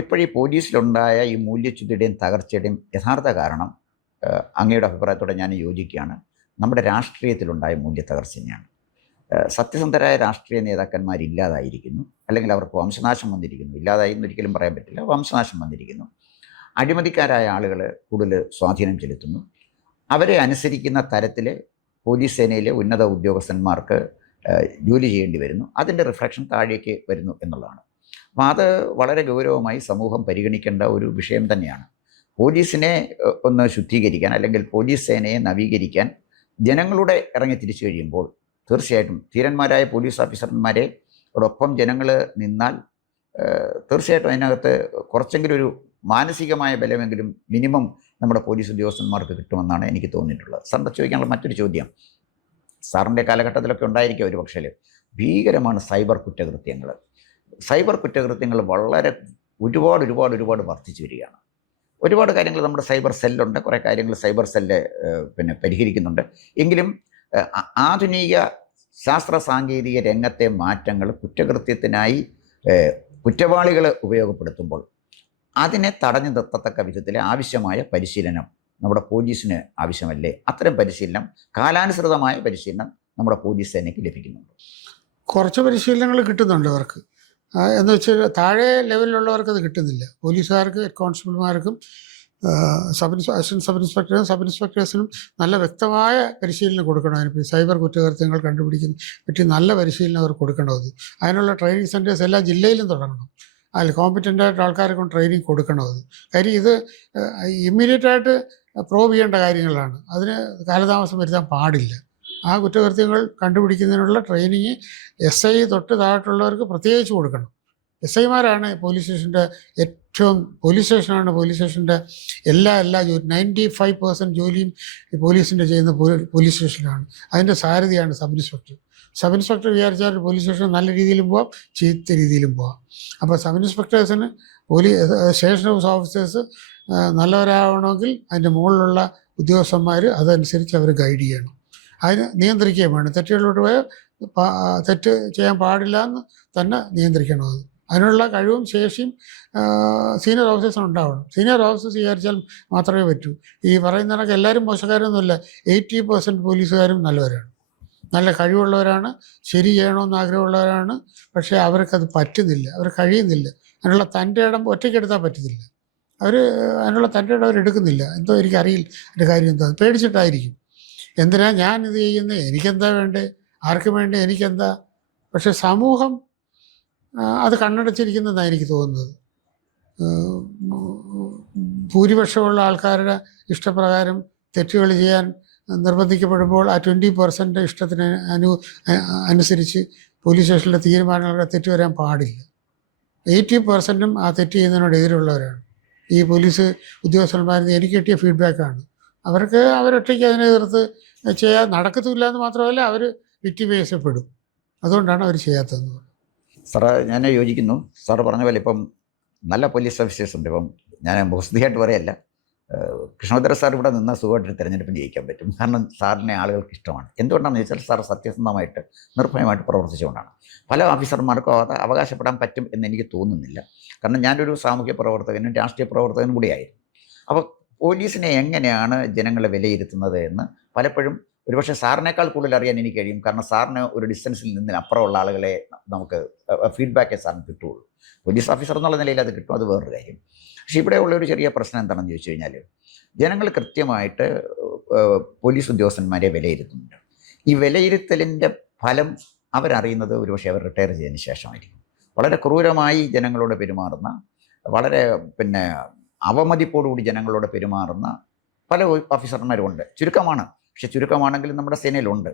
ഇപ്പോഴീ പോലീസിലുണ്ടായ ഈ മൂല്യച്യുതിയുടെയും തകർച്ചയുടെയും യഥാർത്ഥ കാരണം അങ്ങയുടെ അഭിപ്രായത്തോടെ ഞാൻ യോജിക്കുകയാണ്. നമ്മുടെ രാഷ്ട്രീയത്തിലുണ്ടായ മൂല്യത്തകർച്ച തന്നെയാണ്. സത്യസന്ധരായ രാഷ്ട്രീയ നേതാക്കന്മാരില്ലാതായിരിക്കുന്നു, അല്ലെങ്കിൽ അവർക്ക് വംശനാശം വന്നിരിക്കുന്നു. ഇല്ലാതായി എന്നൊരിക്കലും പറയാൻ പറ്റില്ല, വംശനാശം വന്നിരിക്കുന്നു. അഴിമതിക്കാരായ ആളുകൾ കൂടുതൽ സ്വാധീനം ചെലുത്തുന്നു. അവരെ അനുസരിക്കുന്ന തരത്തിൽ പോലീസ് സേനയിലെ ഉന്നത ഉദ്യോഗസ്ഥന്മാർക്ക് ജോലി ചെയ്യേണ്ടി വരുന്നു. അതിൻ്റെ റിഫ്ലക്ഷൻ താഴേക്ക് വരുന്നു എന്നുള്ളതാണ്. അപ്പോൾ അത് വളരെ ഗൗരവമായി സമൂഹം പരിഗണിക്കേണ്ട ഒരു വിഷയം തന്നെയാണ്. പോലീസിനെ ഒന്ന് ശുദ്ധീകരിക്കാൻ, അല്ലെങ്കിൽ പോലീസ് സേനയെ നവീകരിക്കാൻ ജനങ്ങളുടെ ഇറങ്ങി തിരിച്ചു കഴിയുമ്പോൾ തീർച്ചയായിട്ടും ധീരന്മാരായ പോലീസ് ഓഫീസർമാരെ ഒപ്പം ജനങ്ങൾ നിന്നാൽ തീർച്ചയായിട്ടും അതിനകത്ത് കുറച്ചെങ്കിലും ഒരു മാനസികമായ ബലമെങ്കിലും മിനിമം നമ്മുടെ പോലീസ് ഉദ്യോഗസ്ഥന്മാർക്ക് കിട്ടുമെന്നാണ് എനിക്ക് തോന്നിയിട്ടുള്ളത്. സാറിൻ്റെ ചോദിക്കാനുള്ള മറ്റൊരു ചോദ്യം, സാറിൻ്റെ കാലഘട്ടത്തിലൊക്കെ ഉണ്ടായിരിക്കും ഒരു പക്ഷേ, ഭീകരമാണ് സൈബർ കുറ്റകൃത്യങ്ങൾ. സൈബർ കുറ്റകൃത്യങ്ങൾ വളരെ ഒരുപാട് വർദ്ധിച്ചു വരികയാണ്. ഒരുപാട് കാര്യങ്ങൾ നമ്മുടെ സൈബർ സെല്ലുണ്ട്, കുറേ കാര്യങ്ങൾ സൈബർ സെല്ല് പരിഹരിക്കുന്നുണ്ട്. എങ്കിലും ആധുനിക ശാസ്ത്ര സാങ്കേതിക രംഗത്തെ മാറ്റങ്ങൾ കുറ്റകൃത്യത്തിനായി കുറ്റവാളികൾ ഉപയോഗപ്പെടുത്തുമ്പോൾ അതിനെ തടഞ്ഞു നിർത്തത്തക്ക വിധത്തിൽ ആവശ്യമായ പരിശീലനം നമ്മുടെ പോലീസിന് ആവശ്യമല്ലേ? അത്തരം പരിശീലനം, കാലാനുസൃതമായ പരിശീലനം നമ്മുടെ പോലീസ് സേനയ്ക്ക് ലഭിക്കുന്നുണ്ട്. കുറച്ച് പരിശീലനങ്ങൾ കിട്ടുന്നുണ്ട് അവർക്ക്. എന്ന് വെച്ചാൽ താഴെ ലെവലിലുള്ളവർക്ക് അത് കിട്ടുന്നില്ല. പോലീസുകാർക്ക്, ഹെഡ് കോൺസ്റ്റബിൾമാർക്കും, അസിസ്റ്റന്റ് സബ് ഇൻസ്പെക്ടറും സബ് ഇൻസ്പെക്ടേഴ്സിനും നല്ല വ്യക്തമായ പരിശീലനം കൊടുക്കണം. അതിന് സൈബർ കുറ്റകൃത്യങ്ങൾ കണ്ടുപിടിക്കുന്ന പറ്റി നല്ല പരിശീലനം അവർ കൊടുക്കണത്. അതിനുള്ള ട്രെയിനിങ് സെൻറ്റേഴ്സ് എല്ലാ ജില്ലയിലും തുടങ്ങണം. അതിൽ കോമ്പറ്റൻ്റ് ആയിട്ട് ആൾക്കാരെ കൊണ്ട് ട്രെയിനിങ് കൊടുക്കണത്. കാര്യം ഇത് ഇമ്മീഡിയറ്റായിട്ട് പ്രൂവ് ചെയ്യേണ്ട കാര്യങ്ങളാണ്. അതിന് കാലതാമസം വരുത്താൻ പാടില്ല. ആ കുറ്റകൃത്യങ്ങൾ കണ്ടുപിടിക്കുന്നതിനുള്ള ട്രെയിനിങ് SI തൊട്ട് താഴോട്ടുള്ളവർക്ക് പ്രത്യേകിച്ച് കൊടുക്കണം. SIമാരാണ് പോലീസ് സ്റ്റേഷൻ്റെ പോലീസ് സ്റ്റേഷനാണ് പോലീസ് സ്റ്റേഷൻ്റെ എല്ലാ 95% ജോലിയും പോലീസിൻ്റെ ചെയ്യുന്ന പോലീസ് സ്റ്റേഷനാണ്. അതിൻ്റെ സാരഥിയാണ് സബ് ഇൻസ്പെക്ടർ. സബ് ഇൻസ്പെക്ടർ വിചാരിച്ചാൽ പോലീസ് സ്റ്റേഷൻ നല്ല രീതിയിലും പോവാം, ചീത്ത രീതിയിലും പോവാം. അപ്പോൾ സബ് ഇൻസ്പെക്ടേഴ്സിന് സ്റ്റേഷൻ ഹൗസ് ഓഫീസേഴ്സ് നല്ലവരാവണമെങ്കിൽ അതിൻ്റെ മുകളിലുള്ള ഉദ്യോഗസ്ഥന്മാർ അതനുസരിച്ച് അവർ ഗൈഡ് ചെയ്യണം, അതിന് നിയന്ത്രിക്കുകയും വേണം. തെറ്റുകളിലോട്ട് പോയാൽ തെറ്റ് ചെയ്യാൻ പാടില്ല എന്ന് തന്നെ നിയന്ത്രിക്കണം. അതിനുള്ള കഴിവും ശേഷിയും സീനിയർ ഓഫീസേഴ്സിന് ഉണ്ടാവണം. സീനിയർ ഓഫീസേഴ്സ് വിചാരിച്ചാൽ മാത്രമേ പറ്റൂ. ഈ പറയുന്ന കണക്ക് എല്ലാവരും മോശക്കാരൊന്നുമില്ല. 80% പോലീസുകാരും നല്ലവരാണ്, നല്ല കഴിവുള്ളവരാണ്, ശരി ചെയ്യണമെന്ന് ആഗ്രഹമുള്ളവരാണ്. പക്ഷേ അവർക്കത് പറ്റുന്നില്ല, അവർ കഴിയുന്നില്ല. അതിനുള്ള തൻ്റെ ഇടം ഒറ്റയ്ക്കെടുത്താൽ പറ്റത്തില്ല. അതിനുള്ള തൻ്റെ ഇടം അവരെടുക്കുന്നില്ല. എന്തോ എനിക്കറിയില്ല എൻ്റെ കാര്യം എന്താ, പേടിച്ചിട്ടായിരിക്കും. എന്തിനാ ഞാൻ ഇത് ചെയ്യുന്നത്, എനിക്കെന്താ വേണ്ടേ, ആർക്കും വേണ്ടേ, എനിക്കെന്താ. പക്ഷെ സമൂഹം അത് കണ്ണടച്ചിരിക്കുന്നതാണ് എനിക്ക് തോന്നുന്നത്. ഭൂരിപക്ഷമുള്ള ആൾക്കാരുടെ ഇഷ്ടപ്രകാരം തെറ്റുകൾ ചെയ്യാൻ നിർബന്ധിക്കപ്പെടുമ്പോൾ ആ 20% ഇഷ്ടത്തിന് അനുസരിച്ച് പോലീസ് സ്റ്റേഷനിലെ തീരുമാനങ്ങളുടെ തെറ്റ് വരാൻ പാടില്ല. 80% ആ തെറ്റ് ചെയ്യുന്നതിനോട് എതിരുള്ളവരാണ് ഈ പോലീസ് ഉദ്യോഗസ്ഥന്മാരിൽ എനിക്ക് കിട്ടിയ ഫീഡ്ബാക്കാണ്. അവരൊറ്റയ്ക്ക് അതിനെ എതിർത്ത് ചെയ്യാൻ നടക്കത്തില്ല എന്ന് മാത്രമല്ല, അവർ വിക്ടിമൈസപ്പെടും. അതുകൊണ്ടാണ് അവർ ചെയ്യാത്തതെന്ന് പറയുന്നത്. സാറ് ഞാൻ യോജിക്കുന്നു. സാറ് പറഞ്ഞ പോലെ ഇപ്പം നല്ല പോലീസ് ഓഫീസേഴ്സ് ഉണ്ട്. ഇപ്പം ഞാൻ ബോസ്തിയായിട്ട് പറയല്ല, കൃഷ്ണോദര സാർ ഇവിടെ നിന്ന് സുഖമായിട്ട് തിരഞ്ഞെടുപ്പിൽ ജയിക്കാൻ പറ്റും. കാരണം സാറിനെ ആളുകൾക്ക് ഇഷ്ടമാണ്. എന്തുകൊണ്ടാണെന്ന് ചോദിച്ചാൽ സാർ സത്യസന്ധമായിട്ട് നിർഭയമായിട്ട് പ്രവർത്തിച്ചുകൊണ്ടാണ്. പല ഓഫീസർമാർക്കും അത് അവകാശപ്പെടാൻ പറ്റും എന്ന് എനിക്ക് തോന്നുന്നില്ല. കാരണം ഞാനൊരു സാമൂഹ്യ പ്രവർത്തകനും രാഷ്ട്രീയ പ്രവർത്തകനും കൂടിയായിരുന്നു. അപ്പോൾ പോലീസിനെ എങ്ങനെയാണ് ജനങ്ങൾ വിലയിരുത്തുന്നത് എന്ന് പലപ്പോഴും ഒരുപക്ഷെ സാറിനേക്കാൾ കൂടുതൽ അറിയാൻ എനിക്ക് കഴിയും. കാരണം സാറിന് ഒരു ഡിസ്റ്റൻസിൽ നിന്ന് അപ്പുറമുള്ള ആളുകളെ നമുക്ക് ഫീഡ്ബാക്കേ സാറിന് കിട്ടുകയുള്ളൂ. പോലീസ് ഓഫീസർ എന്നുള്ള നിലയിൽ അത് കിട്ടും, അത് വേറൊരു കാര്യം. പക്ഷേ ഇവിടെ ഉള്ളൊരു ചെറിയ പ്രശ്നം എന്താണെന്ന് ചോദിച്ചു കഴിഞ്ഞാൽ, ജനങ്ങൾ കൃത്യമായിട്ട് പോലീസ് ഉദ്യോഗസ്ഥന്മാരെ വിലയിരുത്തുന്നുണ്ട്. ഈ വിലയിരുത്തലിൻ്റെ ഫലം അവരറിയുന്നത് ഒരുപക്ഷെ അവർ റിട്ടയർ ചെയ്തതിന് ശേഷമായിരിക്കും. വളരെ ക്രൂരമായി ജനങ്ങളോട് പെരുമാറുന്ന, വളരെ അവമതിപ്പോടുകൂടി ജനങ്ങളോട് പെരുമാറുന്ന പല ഓഫീസർമാരുമുണ്ട്. ചുരുക്കമാണ്, പക്ഷെ ചുരുക്കമാണെങ്കിലും നമ്മുടെ സേനയിലുണ്ട്.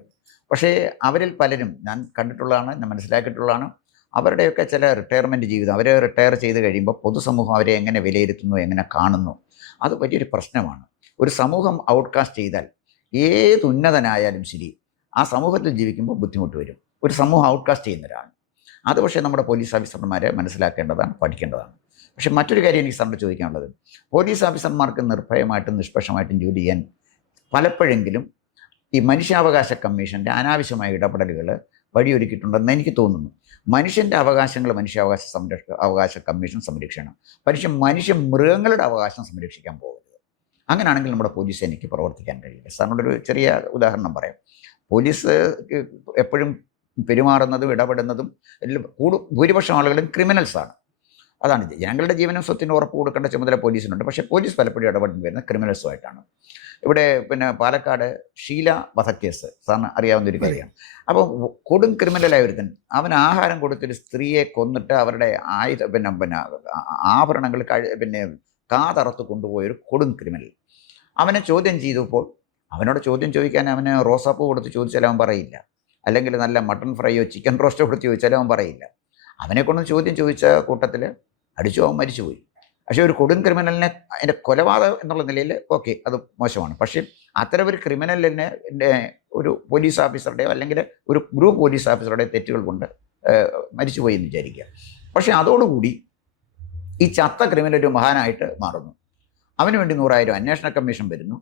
പക്ഷേ അവരിൽ പലരും ഞാൻ കണ്ടിട്ടുള്ളതാണ്, ഞാൻ മനസ്സിലാക്കിയിട്ടുള്ളതാണ്. അവരുടെയൊക്കെ ചില റിട്ടയർമെൻറ്റ് ജീവിതം, അവർ റിട്ടയർ ചെയ്ത് കഴിയുമ്പോൾ പൊതുസമൂഹം അവരെ എങ്ങനെ വിലയിരുത്തുന്നു, എങ്ങനെ കാണുന്നു, അത് വലിയൊരു പ്രശ്നമാണ്. ഒരു സമൂഹം ഔട്ട്കാസ്റ്റ് ചെയ്താൽ ഏത് ഉന്നതനായാലും ശരി, ആ സമൂഹത്തിൽ ജീവിക്കുമ്പോൾ ബുദ്ധിമുട്ട് വരും. ഒരു സമൂഹം ഔട്ട്കാസ്റ്റ് ചെയ്യുന്ന ഒരാൾ, അത് പക്ഷേ നമ്മുടെ പോലീസ് ഓഫീസർമാരെ മനസ്സിലാക്കേണ്ടതാണ്, പഠിക്കേണ്ടതാണ്. പക്ഷേ മറ്റൊരു കാര്യം എനിക്ക് സാറിന് ചോദിക്കാനുള്ളത്, പോലീസ് ഓഫീസർമാർക്ക് നിർഭയമായിട്ടും നിഷ്പക്ഷമായിട്ടും ജോലി ചെയ്യാൻ പലപ്പോഴെങ്കിലും ഈ മനുഷ്യാവകാശ കമ്മീഷൻ്റെ അനാവശ്യമായ ഇടപെടലുകൾ വഴിയൊരുക്കിയിട്ടുണ്ടെന്ന് എനിക്ക് തോന്നുന്നു. മനുഷ്യൻ്റെ അവകാശങ്ങൾ അവകാശ കമ്മീഷൻ സംരക്ഷിക്കണം. പക്ഷേ മൃഗങ്ങളുടെ അവകാശം സംരക്ഷിക്കാൻ പോകരുത്. അങ്ങനെയാണെങ്കിൽ നമ്മുടെ പോലീസ് സേനയ്ക്ക് പ്രവർത്തിക്കാൻ കഴിയില്ല. സാറിനോടൊരു ചെറിയ ഉദാഹരണം പറയാം. പോലീസ് എപ്പോഴും പെരുമാറുന്നതും ഇടപെടുന്നതും ഭൂരിപക്ഷം ആളുകളും ക്രിമിനൽസാണ്. അതാണ് ജനങ്ങളുടെ ജീവനും സ്വത്തിനും ഉറപ്പ് കൊടുക്കേണ്ട ചുമതല പോലീസിനുണ്ട്. പക്ഷേ പോലീസ് പലപ്പോഴും ഇടപെടേണ്ടി വരുന്നത് ക്രിമിനൽസുമായിട്ടാണ്. ഇവിടെ പാലക്കാട് ഷീല വധക്കേസ് സാറിന് അറിയാവുന്ന ഒരു കാര്യമാണ്. അപ്പോൾ കൊടും ക്രിമിനലായ ഒരുത്തൻ അവൻ ആഹാരം കൊടുത്തൊരു സ്ത്രീയെ കൊന്നിട്ട് അവരുടെ ആഭരണങ്ങൾ കാതറത്ത് കൊണ്ടുപോയൊരു കൊടും ക്രിമിനൽ. അവനെ ചോദ്യം ചെയ്തപ്പോൾ അവനോട് ചോദ്യം ചോദിക്കാൻ അവന് റോസാപ്പൂ കൊടുത്ത് ചോദിച്ചാൽ അവൻ പറയില്ല. അല്ലെങ്കിൽ നല്ല മട്ടൺ ഫ്രൈയോ ചിക്കൻ റോസ്റ്റോ കൊടുത്ത് ചോദിച്ചാലും അവൻ പറയില്ല. അവനെക്കൊണ്ട് ചോദ്യം ചോദിച്ച കൂട്ടത്തിൽ അടിച്ചു അവൻ മരിച്ചുപോയി. പക്ഷേ ഒരു കൊടും ക്രിമിനലിനെ അതിൻ്റെ കൊലപാതകം എന്നുള്ള നിലയിൽ ഓക്കെ, അത് മോശമാണ്. പക്ഷേ അത്തരം ഒരു ക്രിമിനലിനെ ഒരു പോലീസ് ഓഫീസറുടെയോ അല്ലെങ്കിൽ ഒരു ഗ്രൂപ്പ് പോലീസ് ഓഫീസറുടെയോ തെറ്റുകൾ കൊണ്ട് മരിച്ചുപോയി എന്ന് വിചാരിക്കുക. പക്ഷേ അതോടുകൂടി ഈ ചത്ത ക്രിമിനൽ ഒരു മഹാനായിട്ട് മാറുന്നു. അവനുവേണ്ടി 100,000 അന്വേഷണ കമ്മീഷൻ വരുന്നു.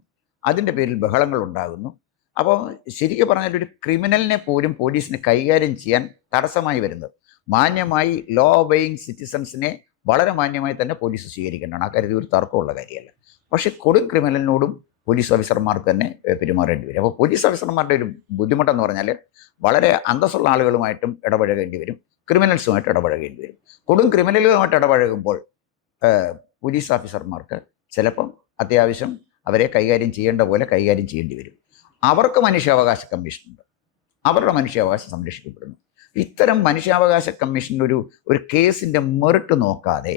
അതിൻ്റെ പേരിൽ ബഹളങ്ങൾ ഉണ്ടാകുന്നു. അപ്പോൾ ശരിക്കും പറഞ്ഞാൽ ഒരു ക്രിമിനലിനെ പോലും പോലീസിന് കൈകാര്യം ചെയ്യാൻ തടസ്സമായി വരുന്നത് മാന്യമായി ലോ ഒബേയിങ് സിറ്റിസൺസിനെ വളരെ മാന്യമായി തന്നെ പോലീസ് സ്വീകരിക്കേണ്ടതാണ്. ആ കാര്യത്തിൽ ഒരു തർക്കമുള്ള കാര്യമല്ല. പക്ഷേ കൊടും ക്രിമിനലിനോടും പോലീസ് ഓഫീസർമാർക്ക് തന്നെ പെരുമാറേണ്ടി വരും. അപ്പോൾ പോലീസ് ഓഫീസർമാരുടെ ഒരു ബുദ്ധിമുട്ടെന്ന് പറഞ്ഞാൽ വളരെ അന്തസ്സുള്ള ആളുകളുമായിട്ടും ഇടപഴകേണ്ടി വരും, ക്രിമിനൽസുമായിട്ട് ഇടപഴകേണ്ടി വരും. കൊടും ക്രിമിനലുകളുമായിട്ട് ഇടപഴകുമ്പോൾ പോലീസ് ഓഫീസർമാർക്ക് ചിലപ്പം അത്യാവശ്യം അവരെ കൈകാര്യം ചെയ്യേണ്ട പോലെ കൈകാര്യം ചെയ്യേണ്ടി വരും. അവർക്ക് മനുഷ്യാവകാശ കമ്മീഷനുണ്ട്, അവരുടെ മനുഷ്യാവകാശം സംരക്ഷിക്കപ്പെടുന്നു. ഇത്തരം മനുഷ്യാവകാശ കമ്മീഷൻ ഒരു കേസിൻ്റെ മെറിറ്റ് നോക്കാതെ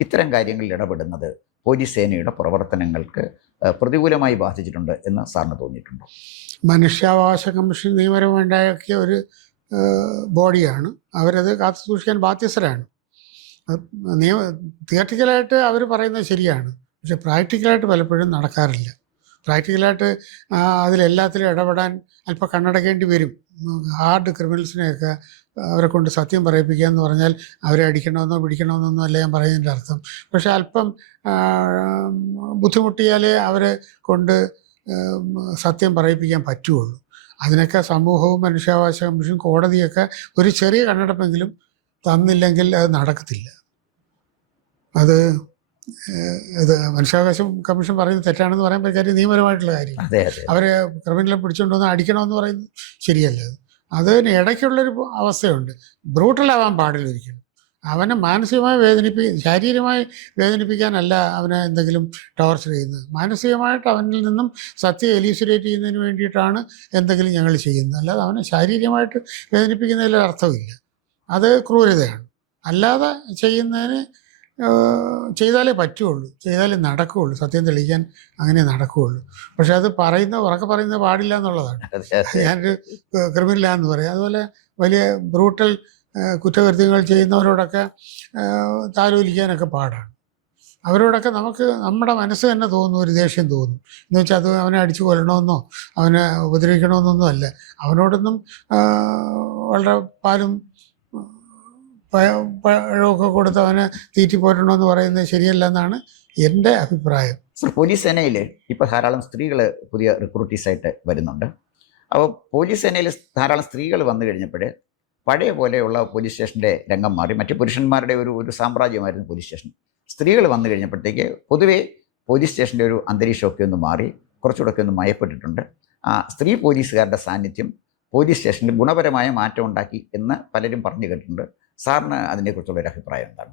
ഇത്തരം കാര്യങ്ങളിൽ ഇടപെടുന്നത് പോലീസ് സേനയുടെ പ്രവർത്തനങ്ങൾക്ക് പ്രതികൂലമായി ബാധിച്ചിട്ടുണ്ട് എന്ന് സാറിന് തോന്നിയിട്ടുണ്ടോ? മനുഷ്യാവകാശ കമ്മീഷൻ നിയമപരമായി ഉണ്ടാക്കിയ ഒരു ബോഡിയാണ്. അവരത് കാത്തു സൂക്ഷിക്കാൻ ബാധ്യസ്ഥരാണ്. തിയററ്റിക്കലായിട്ട് അവർ പറയുന്നത് ശരിയാണ്, പക്ഷെ പ്രാക്ടിക്കലായിട്ട് പലപ്പോഴും നടക്കാറില്ല. പ്രാക്ടിക്കലായിട്ട് അതിലെല്ലാത്തിലും ഇടപെടാൻ അല്പം കണ്ണടക്കേണ്ടി വരും. ഹാർഡ് ക്രിമിനൽസിനെയൊക്കെ അവരെ കൊണ്ട് സത്യം പറയിപ്പിക്കുക എന്ന് പറഞ്ഞാൽ അവരെ അടിക്കണമെന്നോ പിടിക്കണമെന്നൊന്നും അല്ല ഞാൻ പറയുന്നതിൻ്റെ അർത്ഥം. പക്ഷെ അല്പം ബുദ്ധിമുട്ടിയാലേ അവരെ കൊണ്ട് സത്യം പറയിപ്പിക്കാൻ പറ്റുള്ളൂ. അതിനൊക്കെ സമൂഹവും മനുഷ്യാവകാശ കമ്മീഷൻ കോടതിയൊക്കെ ഒരു ചെറിയ കണ്ണടപ്പെങ്കിലും തന്നില്ലെങ്കിൽ അത് നടക്കത്തില്ല. അത് മനുഷ്യാവകാശ കമ്മീഷൻ പറയുന്നത് തെറ്റാണെന്ന് പറയാൻ കാര്യം നിയമപരമായിട്ടുള്ള കാര്യം. അവരെ ക്രിമിനലെ പിടിച്ചുകൊണ്ടുവന്ന് അടിക്കണമെന്ന് പറയുന്നത് ശരിയല്ല. അതിന് ഇടയ്ക്കുള്ളൊരു അവസ്ഥയുണ്ട്. ബ്രൂട്ടലാവാൻ പാടില്ല ഒരിക്കലും. അവനെ മാനസികമായി ശാരീരികമായി വേദനിപ്പിക്കാനല്ല അവനെ എന്തെങ്കിലും ടോർച്ചർ ചെയ്യുന്നത്. മാനസികമായിട്ട് അവനിൽ നിന്നും സത്യം എലീസുറേറ്റ് ചെയ്യുന്നതിന് വേണ്ടിയിട്ടാണ് എന്തെങ്കിലും ഞങ്ങൾ ചെയ്യുന്നത്. അല്ലാതെ അവനെ ശാരീരികമായിട്ട് വേദനിപ്പിക്കുന്നതിൽ അർത്ഥമില്ല. അത് ക്രൂരതയാണ്. അല്ലാതെ ചെയ്താലേ പറ്റുള്ളൂ, ചെയ്താലേ നടക്കുകയുള്ളൂ. സത്യം തെളിയിക്കാൻ അങ്ങനെ നടക്കുകയുള്ളൂ. പക്ഷെ അത് ഉറക്കെ പറയുന്നത് പാടില്ല എന്നുള്ളതാണ്. ഞാനൊരു ക്രിമിനലാന്ന് പറയാം. അതുപോലെ വലിയ ബ്രൂട്ടൽ കുറ്റകൃത്യങ്ങൾ ചെയ്യുന്നവരോടൊക്കെ താലോലിക്കാനൊക്കെ പാടാണ്. അവരോടൊക്കെ നമ്മുടെ മനസ്സ് തന്നെ തോന്നുന്നു, ഒരു ദേഷ്യം തോന്നും. എന്ന് വെച്ചാൽ അത് അവനെ അടിച്ചു കൊല്ലണമെന്നോ അവനെ ഉപദ്രവിക്കണമെന്നൊന്നും അല്ല. അവനോടൊന്നും വളരെ പാലും പഴമൊക്കെ കൊടുത്ത് അവനെ തീറ്റിപ്പോറ്റണമെന്ന് പറയുന്നത് ശരിയല്ല എന്നാണ് എൻ്റെ അഭിപ്രായം. പോലീസ് സേനയിൽ ഇപ്പോൾ ധാരാളം സ്ത്രീകൾ പുതിയ റിക്രൂട്ടീസായിട്ട് വരുന്നുണ്ട്. അപ്പോൾ പോലീസ് സേനയിൽ ധാരാളം സ്ത്രീകൾ വന്നു കഴിഞ്ഞപ്പോൾ പഴയ പോലെയുള്ള പോലീസ് സ്റ്റേഷൻ്റെ രംഗം മാറി. മറ്റ് പുരുഷന്മാരുടെ ഒരു സാമ്രാജ്യമായിരുന്നു പോലീസ് സ്റ്റേഷൻ. സ്ത്രീകൾ വന്നു കഴിഞ്ഞപ്പോഴത്തേക്ക് പൊതുവേ പോലീസ് സ്റ്റേഷൻ്റെ ഒരു അന്തരീക്ഷമൊക്കെ ഒന്ന് മാറി, കുറച്ചുകൂടെയൊക്കെ ഒന്ന് മയപ്പെട്ടിട്ടുണ്ട്. സ്ത്രീ പോലീസുകാരുടെ സാന്നിധ്യം പോലീസ് സ്റ്റേഷനിൽ ഗുണപരമായ മാറ്റം ഉണ്ടാക്കി എന്ന് പലരും പറഞ്ഞു കേട്ടിട്ടുണ്ട്. സാറിന് അതിനെക്കുറിച്ചുള്ളൊരു അഭിപ്രായം എന്താണ്?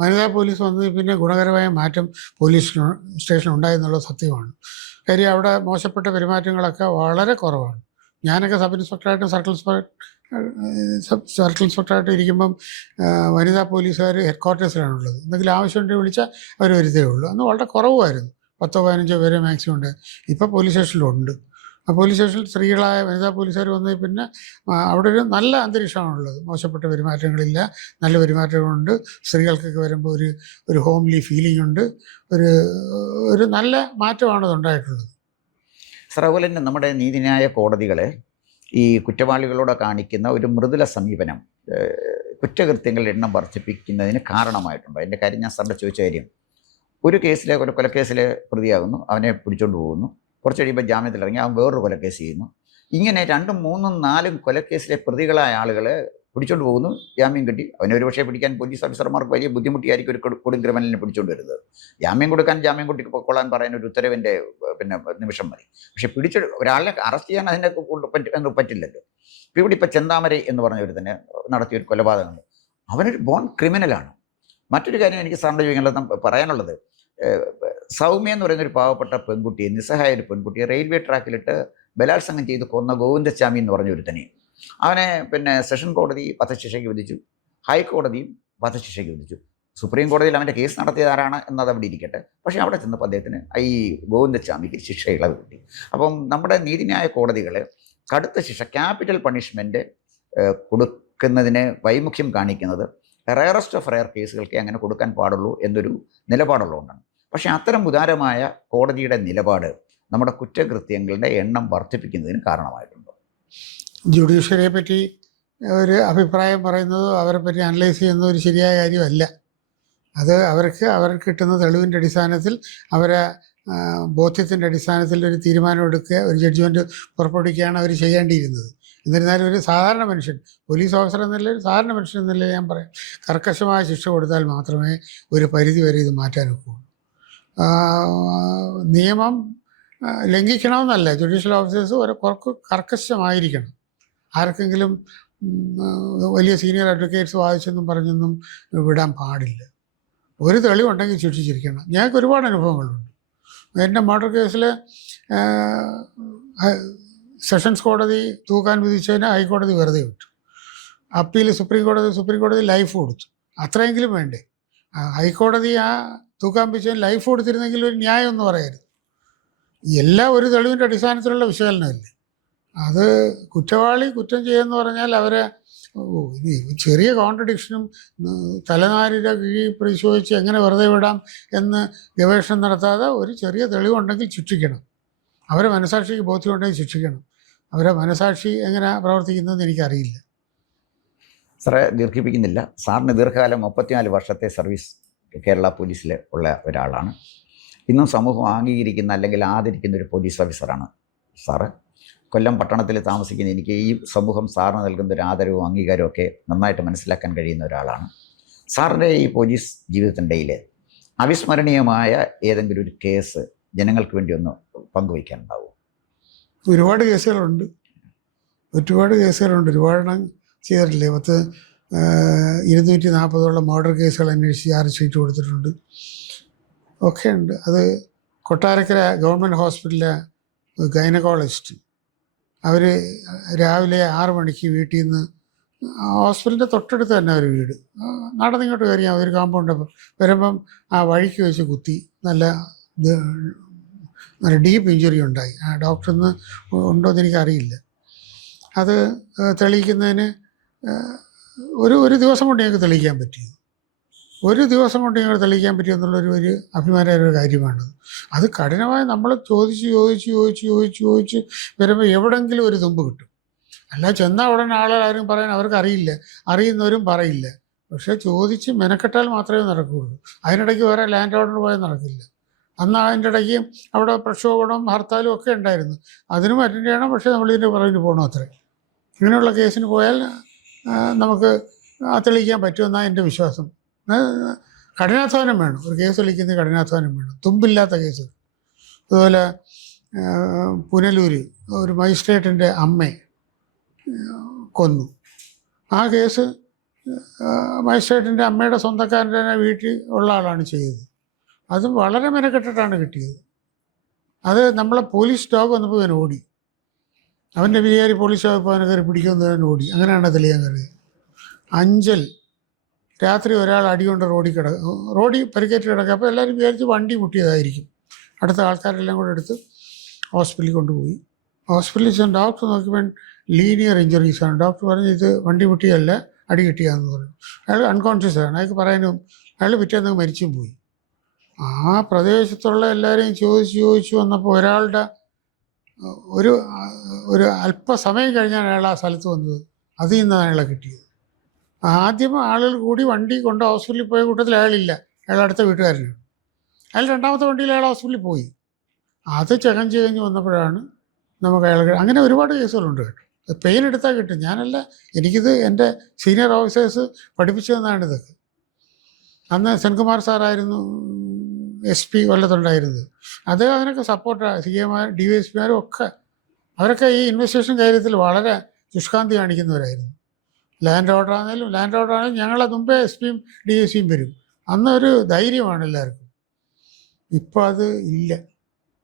വനിതാ പോലീസ് വന്നതിൽ പിന്നെ ഗുണകരമായ മാറ്റം പോലീസ് സ്റ്റേഷൻ ഉണ്ടായെന്നുള്ളത് സത്യമാണ്. കാര്യം അവിടെ മോശപ്പെട്ട പെരുമാറ്റങ്ങളൊക്കെ വളരെ കുറവാണ്. ഞാനൊക്കെ സബ് ഇൻസ്പെക്ടറായിട്ടും സർക്കിൾ ഇൻസ്പെക്ടറായിട്ടും ഇരിക്കുമ്പം വനിതാ പോലീസുകാർ ഹെഡ് ക്വാർട്ടേഴ്സിലാണുള്ളത്. എന്തെങ്കിലും ആവശ്യമുണ്ടെങ്കിൽ വിളിച്ചാൽ അവർ വരുത്തേ ഉള്ളൂ. അന്ന് വളരെ കുറവായിരുന്നു, 10-15 പേരെ മാക്സിമം ഉണ്ട്. ഇപ്പോൾ പോലീസ് സ്റ്റേഷനിലുണ്ട്. ആ പോലീസ് സ്റ്റേഷനിൽ സ്ത്രീകളായ വനിതാ പോലീസുകാർ വന്നതിൽ പിന്നെ അവിടെ ഒരു നല്ല അന്തരീക്ഷമാണുള്ളത്. മോശപ്പെട്ട പെരുമാറ്റങ്ങളില്ല, നല്ല പെരുമാറ്റങ്ങളുണ്ട്. സ്ത്രീകൾക്കൊക്കെ വരുമ്പോൾ ഒരു ഹോംലി ഫീലിംഗ് ഉണ്ട്. ഒരു നല്ല മാറ്റമാണ് അതുണ്ടായിട്ടുള്ളത്. സാർ, അതുപോലെ തന്നെ നമ്മുടെ നീതിന്യായ കോടതികളെ ഈ കുറ്റവാളികളോട് കാണിക്കുന്ന ഒരു മൃദുല സമീപനം കുറ്റകൃത്യങ്ങളുടെ എണ്ണം വർദ്ധിപ്പിക്കുന്നതിന് കാരണമായിട്ടുണ്ട്. അതിൻ്റെ കാര്യം ഞാൻ സാറിൻ്റെ ചോദിച്ച കാര്യം, ഒരു കൊലക്കേസിൽ പ്രതിയാകുന്നു, അവനെ പിടിച്ചുകൊണ്ട് പോകുന്നു. കുറച്ച് കഴിയുമ്പോൾ ജാമ്യത്തിലിറങ്ങി അവൻ വേറൊരു കൊലക്കേസ് ചെയ്യുന്നു. ഇങ്ങനെ 2ഉം 3ഉം 4ഉം കൊലക്കേസിലെ പ്രതികളായ ആളുകളെ പിടിച്ചോണ്ട് പോകുന്നു, ജാമ്യം കിട്ടി. അവനെ ഒരു പക്ഷേ പിടിക്കാൻ പോലീസ് ഓഫീസർമാർക്ക് വലിയ ബുദ്ധിമുട്ടിയായിരിക്കും ഒരു കൊടും ക്രിമിനലിനെ പിടിച്ചുകൊണ്ട് വരുന്നത്. ജാമ്യം കൊടുട്ടി പൊക്കോളാൻ പറയാൻ ഒരു ഉത്തരവിൻ്റെ നിമിഷം മതി. പക്ഷെ ഒരാളെ അറസ്റ്റ് ചെയ്യാൻ അതിനെ പറ്റില്ലല്ലോ. ഇവിടെ ഇപ്പോൾ ചെന്താമരൈ എന്ന് പറഞ്ഞ ഒരു തന്നെ നടത്തിയൊരു കൊലപാതകമുണ്ട്. അവനൊരു ബോൺ ക്രിമിനലാണ്. മറ്റൊരു കാര്യം എനിക്ക് സാറിൻ്റെ പറയാനുള്ളത്, സൗമ്യ എന്ന് പറയുന്നൊരു പാവപ്പെട്ട പെൺകുട്ടിയെ, നിസ്സഹായ ഒരു പെൺകുട്ടിയെ റെയിൽവേ ട്രാക്കിലിട്ട് ബലാത്സംഗം ചെയ്ത് കൊന്ന ഗോവിന്ദസ്വാമി എന്ന് പറഞ്ഞ ഒരുത്തനെ, അവനെ സെഷൻ കോടതി വധശിക്ഷയ്ക്ക് വിധിച്ചു, ഹൈക്കോടതിയും വധശിക്ഷയ്ക്ക് വിധിച്ചു. സുപ്രീം കോടതിയിൽ അവൻ്റെ കേസ് നടത്തിയത് ആരാണ് എന്നത് അവിടെ ഇരിക്കട്ടെ. പക്ഷേ അവിടെ ചെന്നപ്പോൾ അദ്ദേഹത്തിന് ഈ ഗോവിന്ദസ്വാമിക്ക് ശിക്ഷ ഇളവ് കിട്ടി. അപ്പം നമ്മുടെ നീതിന്യായ കോടതികൾ കടുത്ത ശിക്ഷ, ക്യാപിറ്റൽ പണിഷ്മെൻറ്റ് കൊടുക്കുന്നതിന് വൈമുഖ്യം കാണിക്കുന്നത് റയറസ്റ്റ് ഓഫ് റയർ കേസുകൾക്ക് അങ്ങനെ കൊടുക്കാൻ പാടുള്ളൂ എന്നൊരു നിലപാടുള്ളതുകൊണ്ടാണ്. പക്ഷേ അത്തരം ഉദാരമായ കോടതിയുടെ നിലപാട് നമ്മുടെ കുറ്റകൃത്യങ്ങളുടെ എണ്ണം വർദ്ധിപ്പിക്കുന്നതിന് കാരണമായിട്ടുണ്ട്. ജുഡീഷ്യറിയെ പറ്റി ഒരു അഭിപ്രായം പറയുന്നത്, അവരെ പറ്റി അനലൈസ് ചെയ്യുന്ന ഒരു ശരിയായ കാര്യമല്ല. അത് അവർക്ക് കിട്ടുന്ന തെളിവിൻ്റെ അടിസ്ഥാനത്തിൽ, അവരെ ബോധ്യത്തിൻ്റെ അടിസ്ഥാനത്തിൽ ഒരു തീരുമാനം എടുക്കുക, ഒരു ജഡ്ജ്മെൻറ്റ് പുറപ്പെടുവിക്കുകയാണ് അവർ ചെയ്യേണ്ടിയിരുന്നത്. എന്നിരുന്നാലും ഒരു സാധാരണ മനുഷ്യൻ, പോലീസ് ഓഫീസർ എന്നല്ല, ഒരു സാധാരണ മനുഷ്യൻ എന്നല്ല ഞാൻ പറയാം, കർക്കശമായ ശിക്ഷ കൊടുത്താൽ മാത്രമേ ഒരു പരിധി വരെ ഇത് മാറ്റാൻ ഒക്കുള്ളൂ. നിയമം ലംഘിക്കണമെന്നല്ല, ജുഡീഷ്യൽ ഓഫീസേഴ്സ് കുറച്ച് കർക്കശമായിരിക്കണം. ആർക്കെങ്കിലും വലിയ സീനിയർ അഡ്വക്കേറ്റ്സ് വാദിച്ചെന്നും പറഞ്ഞൊന്നും വിടാൻ പാടില്ല. ഒരു തെളിവുണ്ടെങ്കിൽ ശിക്ഷിച്ചിരിക്കണം. ഞങ്ങൾക്ക് ഒരുപാട് അനുഭവങ്ങളുണ്ട്. എൻ്റെ മർഡർ കേസിൽ സെഷൻസ് കോടതി തൂക്കാൻ വിധിച്ചതിന് ഹൈക്കോടതി വെറുതെ വിട്ടു. അപ്പീൽ സുപ്രീം കോടതി ലൈഫ് കൊടുത്തു. അത്രയെങ്കിലും വേണ്ടേ? ഹൈക്കോടതി ആ തൂക്കാൻ വിധിച്ചതിന് ലൈഫ് കൊടുത്തിരുന്നെങ്കിൽ ഒരു ന്യായം എന്ന് പറയരുത്. എല്ലാം ഒരു തെളിവിൻ്റെ അടിസ്ഥാനത്തിലുള്ള വിശകലനമല്ലേ. അത് കുറ്റവാളി കുറ്റം ചെയ്യുമെന്ന് പറഞ്ഞാൽ അവരെ ചെറിയ കോൺട്രഡിക്ഷനും തലനാരിയുടെ കീഴിൽ പരിശോധിച്ച് എങ്ങനെ വെറുതെ വിടാം എന്ന് ഗവേഷണം നടത്താതെ ഒരു ചെറിയ തെളിവുണ്ടെങ്കിൽ ശിക്ഷിക്കണം. അവരെ മനസാക്ഷിക്ക് ബോധ്യമുണ്ടെങ്കിൽ ശിക്ഷിക്കണം. അവരെ മനസാക്ഷി എങ്ങനെ പ്രവർത്തിക്കുന്നതെന്ന് എനിക്കറിയില്ല. സാറേ, ദീർഘിപ്പിക്കുന്നില്ല. സാറിന് ദീർഘകാലം 34 വർഷത്തെ സർവീസ് കേരള പോലീസിൽ ഉള്ള ഒരാളാണ്. ഇന്നും സമൂഹം അംഗീകരിക്കുന്ന അല്ലെങ്കിൽ ആദരിക്കുന്ന ഒരു പോലീസ് ഓഫീസറാണ് സാറ്. കൊല്ലം പട്ടണത്തിൽ താമസിക്കുന്ന എനിക്ക് ഈ സമൂഹം സാറിന് നൽകുന്ന ഒരു ആദരവും അംഗീകാരവും ഒക്കെ നന്നായിട്ട് മനസ്സിലാക്കാൻ കഴിയുന്ന ഒരാളാണ്. സാറിൻ്റെ ഈ പോലീസ് ജീവിതത്തിനിടയിൽ അവിസ്മരണീയമായ ഏതെങ്കിലും ഒരു കേസ് ജനങ്ങൾക്ക് വേണ്ടി ഒന്ന് പങ്കുവയ്ക്കാനുണ്ടാവും? ഒരുപാട് കേസുകളുണ്ട്. ഒരുപാടെണ്ണം ചെയ്തിട്ടില്ലേ. 240 മർഡർ കേസുകൾ അന്വേഷിച്ച് ചാർജ് ഷീറ്റ് കൊടുത്തിട്ടുണ്ട്. ഒക്കെ ഉണ്ട്. അത് കൊട്ടാരക്കര ഗവൺമെൻറ് ഹോസ്പിറ്റലിലെ ഗൈനക്കോളജിസ്റ്റ്, അവർ രാവിലെ 6 മണിക്ക് വീട്ടിൽ നിന്ന്, ഹോസ്പിറ്റലിൻ്റെ തൊട്ടടുത്ത് തന്നെ ഒരു വീട്, നടന്നിങ്ങോട്ട് കയറിയാൽ ഒരു കാമ്പൗണ്ട് വരുമ്പം ആ വഴിക്ക് വെച്ച് കുത്തി നല്ല ഡീപ്പ് ഇഞ്ചുറി ഉണ്ടായി. ആ ഡോക്ടറിന് ഉണ്ടോയെന്ന് എനിക്കറിയില്ല. അത് തെളിയിക്കുന്നതിന് ഒരു ദിവസം കൊണ്ട് ഞങ്ങൾക്ക് തെളിയിക്കാൻ പറ്റിയത്. എന്നുള്ളൊരു അഭിമാനകരമായ കാര്യമാണത്. അത് കഠിനമായി നമ്മൾ ചോദിച്ച് വരുമ്പോൾ എവിടെയെങ്കിലും ഒരു തുമ്പ് കിട്ടും. അല്ല ചെന്നാൽ ഉടനെ ആരും പറയാൻ അവർക്ക് അറിയില്ല, അറിയുന്നവരും പറയില്ല. പക്ഷേ ചോദിച്ച് മെനക്കെട്ടാൽ മാത്രമേ നടക്കുകയുള്ളൂ. അതിനിടയ്ക്ക് വേറെ ലാൻഡ് ഓർഡർ പോയാൽ നടക്കില്ല. അന്ന് അതിൻ്റെ ഇടയ്ക്ക് അവിടെ പ്രക്ഷോഭണം, ഹർത്താലും ഒക്കെ ഉണ്ടായിരുന്നു. അതിനും അറ്റൻഡ് ചെയ്യണം. പക്ഷേ നമ്മളിതിൻ്റെ പുറകിന് പോകണം. അത്രേ. ഇങ്ങനെയുള്ള കേസിന് പോയാൽ നമുക്ക് തെളിയിക്കാൻ പറ്റുമെന്നാണ് എൻ്റെ വിശ്വാസം. കഠിനാധ്വാനം വേണം. ഒരു കേസ് തെളിയിക്കുന്ന കഠിനാധ്വാനം വേണം. തുമ്പില്ലാത്ത കേസ്. അതുപോലെ പുനലൂര് ഒരു മജിസ്ട്രേറ്റിൻ്റെ അമ്മയെ കൊന്നു. ആ കേസ് മജിസ്ട്രേറ്റിൻ്റെ അമ്മയുടെ സ്വന്തക്കാരൻ്റെ വീട്ടിൽ ഉള്ള ആളാണ് ചെയ്തത്. അത് വളരെ മെനക്കെട്ടിട്ടാണ് കിട്ടിയത്. അത് നമ്മളെ പോലീസ് ഡോഗ് വന്നപ്പോൾ അവൻ ഓടി. അവൻ്റെ വിചാരി പോലീസ് ഡോഗ് അവനെ കയറി പിടിക്കുന്നവൻ ഓടി. അങ്ങനെയാണ് തെളിയാൻ കഴിയുന്നത്. അഞ്ചൽ രാത്രി ഒരാൾ അടികൊണ്ട് റോഡിൽ പരിക്കേറ്റ് കിടക്കുക. അപ്പോൾ എല്ലാവരും വിചാരിച്ച് വണ്ടി മുട്ടിയതായിരിക്കും. അടുത്ത ആൾക്കാരെല്ലാം കൂടെ എടുത്ത് ഹോസ്പിറ്റലിൽ കൊണ്ടുപോയി. ഹോസ്പിറ്റലിൽ ചെന്ന് ഡോക്ടർ നോക്കിയപ്പോൾ ലീനിയർ ഇഞ്ചുറീസാണ്. ഡോക്ടർ പറഞ്ഞു ഇത് വണ്ടി മുട്ടിയല്ല, അടി കിട്ടിയാന്ന് പറഞ്ഞു. അയാൾ അൺകോൺഷ്യസ് ആണ്. അയാൾക്ക് പറയാനും അയാൾ പിറ്റേന്ന് മരിച്ചും പോയി. ആ പ്രദേശത്തുള്ള എല്ലാവരെയും ചോദിച്ചു വന്നപ്പോൾ ഒരാളുടെ ഒരു അല്പസമയം കഴിഞ്ഞാണ് അയാൾ ആ സ്ഥലത്ത് വന്നത്. അതിൽ നിന്നാണ് അയാളെ കിട്ടിയത്. ആദ്യം ആളുകൾ കൂടി വണ്ടി കൊണ്ട് ഹോസ്പിറ്റലിൽ പോയ കൂട്ടത്തിൽ അയാളില്ല. അയാൾ അടുത്ത വീട്ടുകാരനാണ്. അയാൾ രണ്ടാമത്തെ വണ്ടിയിൽ അയാൾ ഹോസ്പിറ്റലിൽ പോയി. അത് ചകഞ്ഞ് വന്നപ്പോഴാണ് നമുക്ക് അയാൾക്ക് അങ്ങനെ ഒരുപാട് കേസുകളുണ്ട് കേട്ടോ. പെയിൻ എടുത്താൽ കിട്ടും. ഞാനല്ല, എനിക്കിത് എൻ്റെ സീനിയർ ഓഫീസേഴ്സ് പഠിപ്പിച്ചു തന്നാണ് ഇതൊക്കെ. അന്ന് സെൻകുമാർ സാറായിരുന്നു SP കൊല്ലത്തുണ്ടായിരുന്നത്. അദ്ദേഹം അതിനൊക്കെ സപ്പോർട്ടാണ്. CA മാർ DYSP മാരും ഒക്കെ, അവരൊക്കെ ഈ ഇൻവെസ്റ്റിഗേഷൻ കാര്യത്തിൽ വളരെ ശുഷ്കാന്തി കാണിക്കുന്നവരായിരുന്നു. ലാൻഡ് ഓർഡർ ആണെങ്കിലും ഞങ്ങളെ മുമ്പേ SP-യും DYSP-യും വരും. അന്നൊരു ധൈര്യമാണ് എല്ലാവർക്കും. ഇപ്പോൾ അത് ഇല്ല.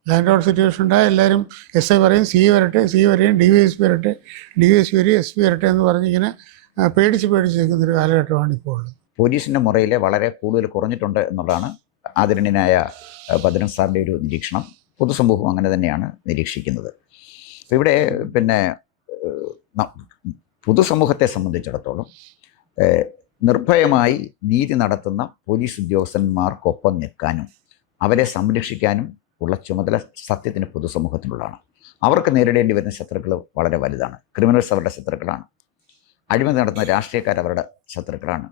ലാൻഡ് ഓർഡർ സിറ്റുവേഷൻ ഉണ്ടായാൽ എല്ലാവരും SI പറയും, CA വരട്ടെ, CA വരെയും DYSP വരട്ടെ, DYSP വരെയും SP വരട്ടെ എന്ന് പറഞ്ഞിങ്ങനെ പേടിച്ച് നിൽക്കുന്നൊരു കാലഘട്ടമാണ് ഇപ്പോൾ ഉള്ളത്. പോലീസിൻ്റെ മുറയിൽ വളരെ കൂടുതൽ കുറഞ്ഞിട്ടുണ്ട് എന്നുള്ളതാണ് ആദരണീയനായ ഭദ്രൻ സാറിൻ്റെ ഒരു നിരീക്ഷണം. പൊതുസമൂഹം അങ്ങനെ തന്നെയാണ് നിരീക്ഷിക്കുന്നത്. അപ്പോൾ ഇവിടെ പിന്നെ പൊതുസമൂഹത്തെ സംബന്ധിച്ചിടത്തോളം നിർഭയമായി നീതി നടത്തുന്ന പോലീസ് ഉദ്യോഗസ്ഥന്മാർക്കൊപ്പം നിൽക്കാനും അവരെ സംരക്ഷിക്കാനും ഉള്ള ചുമതല സത്യത്തിന് പൊതുസമൂഹത്തിനുള്ളതാണ്. അവർക്ക് നേരിടേണ്ടി വരുന്ന ശത്രുക്കൾ വളരെ വലുതാണ്. ക്രിമിനൽസ് അവരുടെ ശത്രുക്കളാണ്. അഴിമതി നടത്തുന്ന രാഷ്ട്രീയക്കാർ അവരുടെ ശത്രുക്കളാണ്.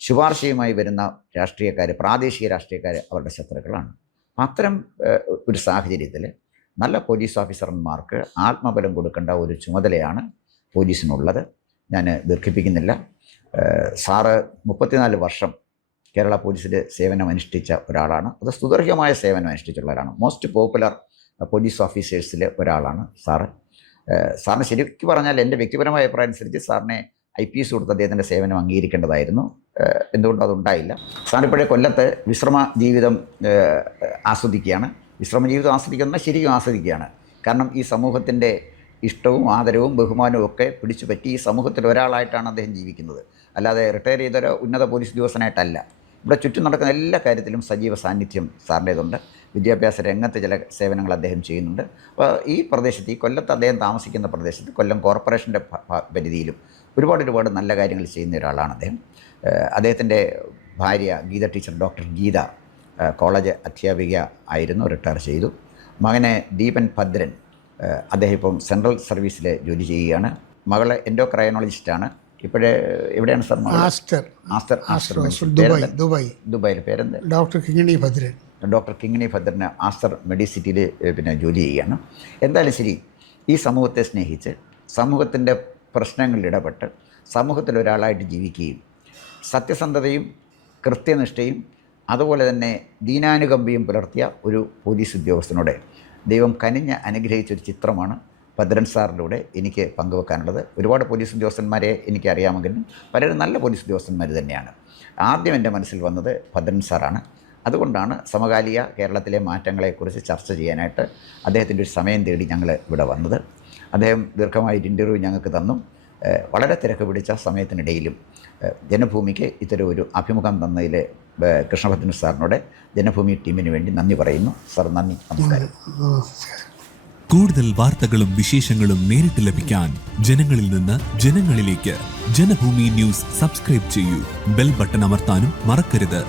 ശുപാർശയുമായി വരുന്ന രാഷ്ട്രീയക്കാർ, പ്രാദേശിക രാഷ്ട്രീയക്കാർ അവരുടെ ശത്രുക്കളാണ്. അത്തരം ഒരു സാഹചര്യത്തിൽ നല്ല പോലീസ് ഓഫീസർമാർക്ക് ആത്മബലം കൊടുക്കേണ്ട ഒരു ചുമതലയാണ് പോലീസിനുള്ളത്. ഞാൻ ദീർഘിപ്പിക്കുന്നില്ല. സാറ് 34 വർഷം കേരള പോലീസിൽ സേവനമനുഷ്ഠിച്ച ഒരാളാണ്. അത് സുദീർഘമായ സേവനം അനുഷ്ഠിച്ചുള്ള ഒരാളാണ്. മോസ്റ്റ് പോപ്പുലർ പോലീസ് ഓഫീസേഴ്സിലെ ഒരാളാണ് സാറ്. സാറിന് ശരിക്കും പറഞ്ഞാൽ എൻ്റെ വ്യക്തിപരമായ അഭിപ്രായം അനുസരിച്ച് സാറിനെ IPS കൊടുത്ത് അദ്ദേഹത്തിൻ്റെ സേവനം അംഗീകരിക്കേണ്ടതായിരുന്നു. എന്തുകൊണ്ടും അതുണ്ടായില്ല. സാറിപ്പോഴേ കൊല്ലത്ത് വിശ്രമ ജീവിതം ആസ്വദിക്കുകയാണ്. വിശ്രമ ജീവിതം ആസ്വദിക്കുന്ന ശരിക്കും ആസ്വദിക്കുകയാണ്. കാരണം ഈ സമൂഹത്തിൻ്റെ ഇഷ്ടവും ആദരവും ബഹുമാനവും ഒക്കെ പിടിച്ചു പറ്റി ഈ സമൂഹത്തിൽ ഒരാളായിട്ടാണ് അദ്ദേഹം ജീവിക്കുന്നത്. അല്ലാതെ റിട്ടയർ ചെയ്തൊരു ഉന്നത പോലീസ് ഉദ്യോഗസ്ഥനായിട്ടല്ല. ഇവിടെ ചുറ്റും നടക്കുന്ന എല്ലാ കാര്യത്തിലും സജീവ സാന്നിധ്യം സാറിൻ്റേതുണ്ട്. വിദ്യാഭ്യാസ രംഗത്ത് ചില സേവനങ്ങൾ അദ്ദേഹം ചെയ്യുന്നുണ്ട്. അപ്പോൾ ഈ പ്രദേശത്ത്, ഈ കൊല്ലത്ത് അദ്ദേഹം താമസിക്കുന്ന പ്രദേശത്ത്, കൊല്ലം കോർപ്പറേഷൻ്റെ പരിധിയിലും ഒരുപാട് നല്ല കാര്യങ്ങൾ ചെയ്യുന്ന ഒരാളാണ് അദ്ദേഹം. അദ്ദേഹത്തിൻ്റെ ഭാര്യ Geetha teacher, doctor Geetha, college അധ്യാപിക ആയിരുന്നു, റിട്ടയർ ചെയ്തു. മകനെ ദീപൻ ഭദ്രൻ, അദ്ദേഹം ഇപ്പം സെൻട്രൽ സർവീസിൽ ജോലി ചെയ്യുകയാണ്. മകള് എൻഡോക്രൈനോളജിസ്റ്റാണ്. ഇപ്പോഴേ എവിടെയാണ് സാർ? ദുബായിൽ. പേരെന്ത്? ഡോക്ടർ കിങ്ങിണി ഭദ്രൻ. ഡോക്ടർ കിങ്ങിണി ഭദ്രന് ആസ്റ്റർ മെഡിസിറ്റിയിൽ പിന്നെ ജോലി ചെയ്യുകയാണ്. എന്തായാലും ശരി, ഈ സമൂഹത്തെ സ്നേഹിച്ച് സമൂഹത്തിൻ്റെ പ്രശ്നങ്ങളിൽ ഇടപെട്ട് സമൂഹത്തിൽ ഒരാളായിട്ട് ജീവിക്കുകയും സത്യസന്ധതയും കൃത്യനിഷ്ഠയും അതുപോലെ തന്നെ ദീനാനുകമ്പയും പുലർത്തിയ ഒരു പോലീസ് ഉദ്യോഗസ്ഥനോടെ ദൈവം കനിഞ്ഞ് അനുഗ്രഹിച്ചൊരു ചിത്രമാണ് ഭദ്രൻ സാറിലൂടെ എനിക്ക് പങ്കുവെക്കാനുള്ളത്. ഒരുപാട് പോലീസ് ഉദ്യോഗസ്ഥന്മാരെ എനിക്കറിയാമെങ്കിലും പലരും നല്ല പോലീസ് ഉദ്യോഗസ്ഥന്മാർ തന്നെയാണ്. ആദ്യം എൻ്റെ മനസ്സിൽ വന്നത് ഭദ്രൻ സാറാണ്. അതുകൊണ്ടാണ് സമകാലിക കേരളത്തിലെ മാറ്റങ്ങളെക്കുറിച്ച് ചർച്ച ചെയ്യാനായിട്ട് അദ്ദേഹത്തിൻ്റെ ഒരു സമയം തേടി ഞങ്ങൾ ഇവിടെ വന്നത്. അദ്ദേഹം ദീർഘമായിട്ട് ഇൻ്റർവ്യൂ ഞങ്ങൾക്ക് തന്നു. വളരെ തിരക്ക് പിടിച്ച സമയത്തിനിടയിലും ജനഭൂമിക്ക് ഇത്തരം ഒരു അഭിമുഖം തന്നതിൽ കൃഷ്ണഭദ്രൻ സാറിനോട് ജനഭൂമി ടീമിന് വേണ്ടി നന്ദി പറയുന്നു. സാർ നന്ദി, നമസ്കാരം. കൂടുതൽ വാർത്തകളും വിശേഷങ്ങളും നേരിട്ട് ലഭിക്കാൻ ജനങ്ങളിൽ നിന്ന് ജനങ്ങളിലേക്ക് ജനഭൂമി ന്യൂസ് സബ്സ്ക്രൈബ് ചെയ്യൂ. ബെൽ ബട്ടൺ അമർത്താനും മറക്കരുത്.